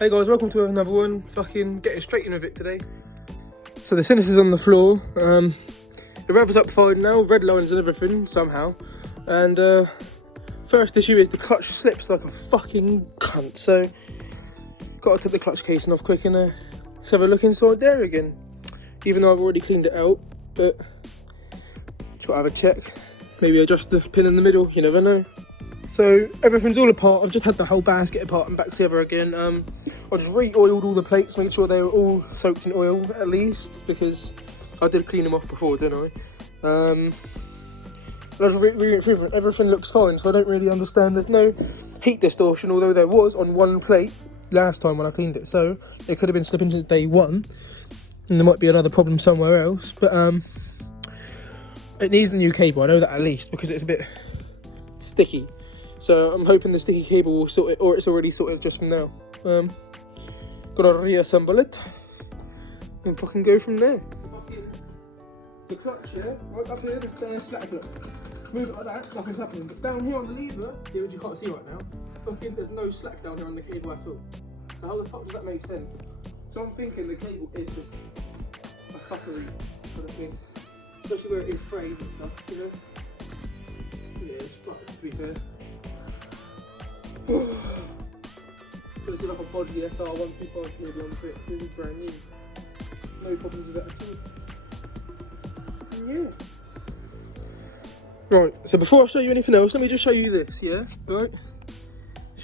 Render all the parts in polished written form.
Hey guys, welcome to another one. Fucking getting straight in with it today. So the Sinnis is on the floor. The rev is up fine now, red lines and everything somehow. And first issue is the clutch slips like a fucking cunt. So got to take the clutch casing off quick and let's have a look inside there again. Even though I've already cleaned it out, but just gotta have a check. Maybe adjust the pin in the middle, you never know. So everything's all apart. I've just had the whole basket apart and back together again. I just re-oiled all the plates, made sure they were all soaked in oil at least, because I did clean them off before, didn't I? Everything looks fine, so I don't really understand. There's no heat distortion, although there was on one plate last time when I cleaned it. So it could have been slipping since day one, and there might be another problem somewhere else. But it needs a new cable, I know that at least, because it's a bit sticky. So I'm hoping the sticky cable will sort it, or it's already sorted just from now. Gotta reassemble it and fucking go from there. The clutch, yeah, right up here, this slack look. Move it like that, nothing's happening. But down here on the lever, yeah, which you can't see right now, fucking there's no slack down here on the cable at all. So how the fuck does that make sense? So I'm thinking the cable is just a fuckery kind of thing. Especially where it is frayed and stuff, you know? Yeah, it's fucked to be fair. So this is like a Bodgy SR125 maybe on it. This is brand new. No problems with it at all. And yeah. Right, so before I show you anything else, let me just show you this, yeah? Alright?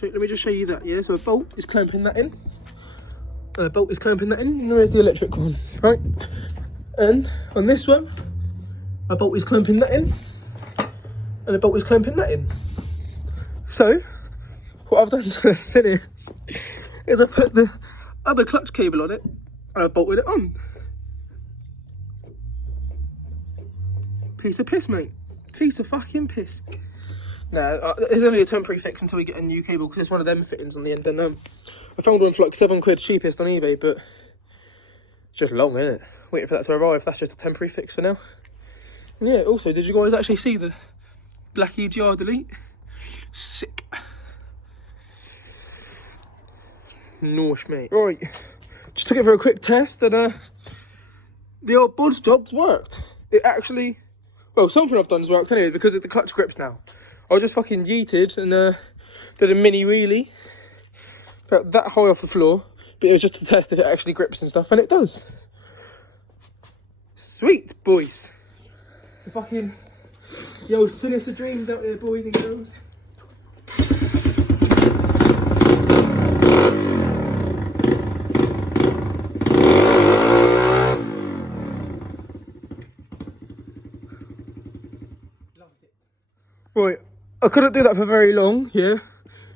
Let me just show you that, yeah? So a bolt is clamping that in. And there's the electric one, right? And on this one, a bolt is clamping that in. And a bolt is clamping that in. So what I've done to the Sinnis is I put the other clutch cable on it and I've bolted it on. Piece of piss, mate. Piece of fucking piss. Nah, it's only a temporary fix until we get a new cable, because it's one of them fittings on the end. And I found one for like £7 cheapest on eBay, but it's just long, isn't it? Waiting for that to arrive. That's just a temporary fix for now. And yeah, also, did you guys actually see the black EGR delete? Sick. Nosh, mate. Right, just took it for a quick test, and the old bodge job's worked. It actually, well, something I've done has worked anyway, because of the clutch grips now. I was just fucking yeeted and did a mini wheelie about that high off the floor, but it was just to test if it actually grips and stuff, and it does. Sweet, boys. The fucking sinister dreams out there, boys and girls. Right, I couldn't do that for very long, yeah,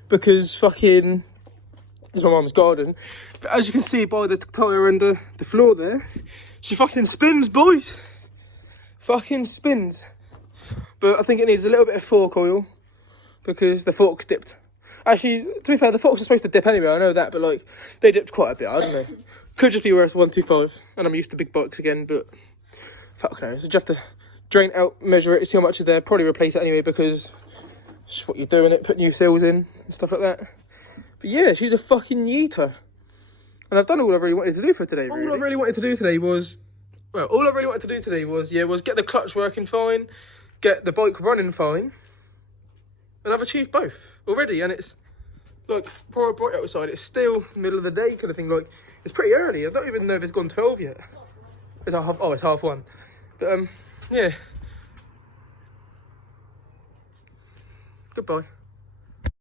because fucking, this is my mum's garden. But as you can see by the tyre and the floor there, she fucking spins, boys. Fucking spins. But I think it needs a little bit of fork oil, because the fork's dipped. Actually, to be fair, the forks are supposed to dip anyway, I know that, but like, they dipped quite a bit, I don't know. Could just be where it's 125, and I'm used to big bikes again, but fuck no. So you have to drain out, measure it, see how much is there, probably replace it anyway, because it's just what you're doing it, put new seals in and stuff like that. But yeah, she's a fucking yeeter. And I've done all I really wanted to do for today, really. All I really wanted to do today was get the clutch working fine, get the bike running fine, and I've achieved both already. And it's like probably bright outside, it's still middle of the day kind of thing, like it's pretty early. I don't even know if it's gone 12 yet. It's it's 1:30. But yeah. Goodbye.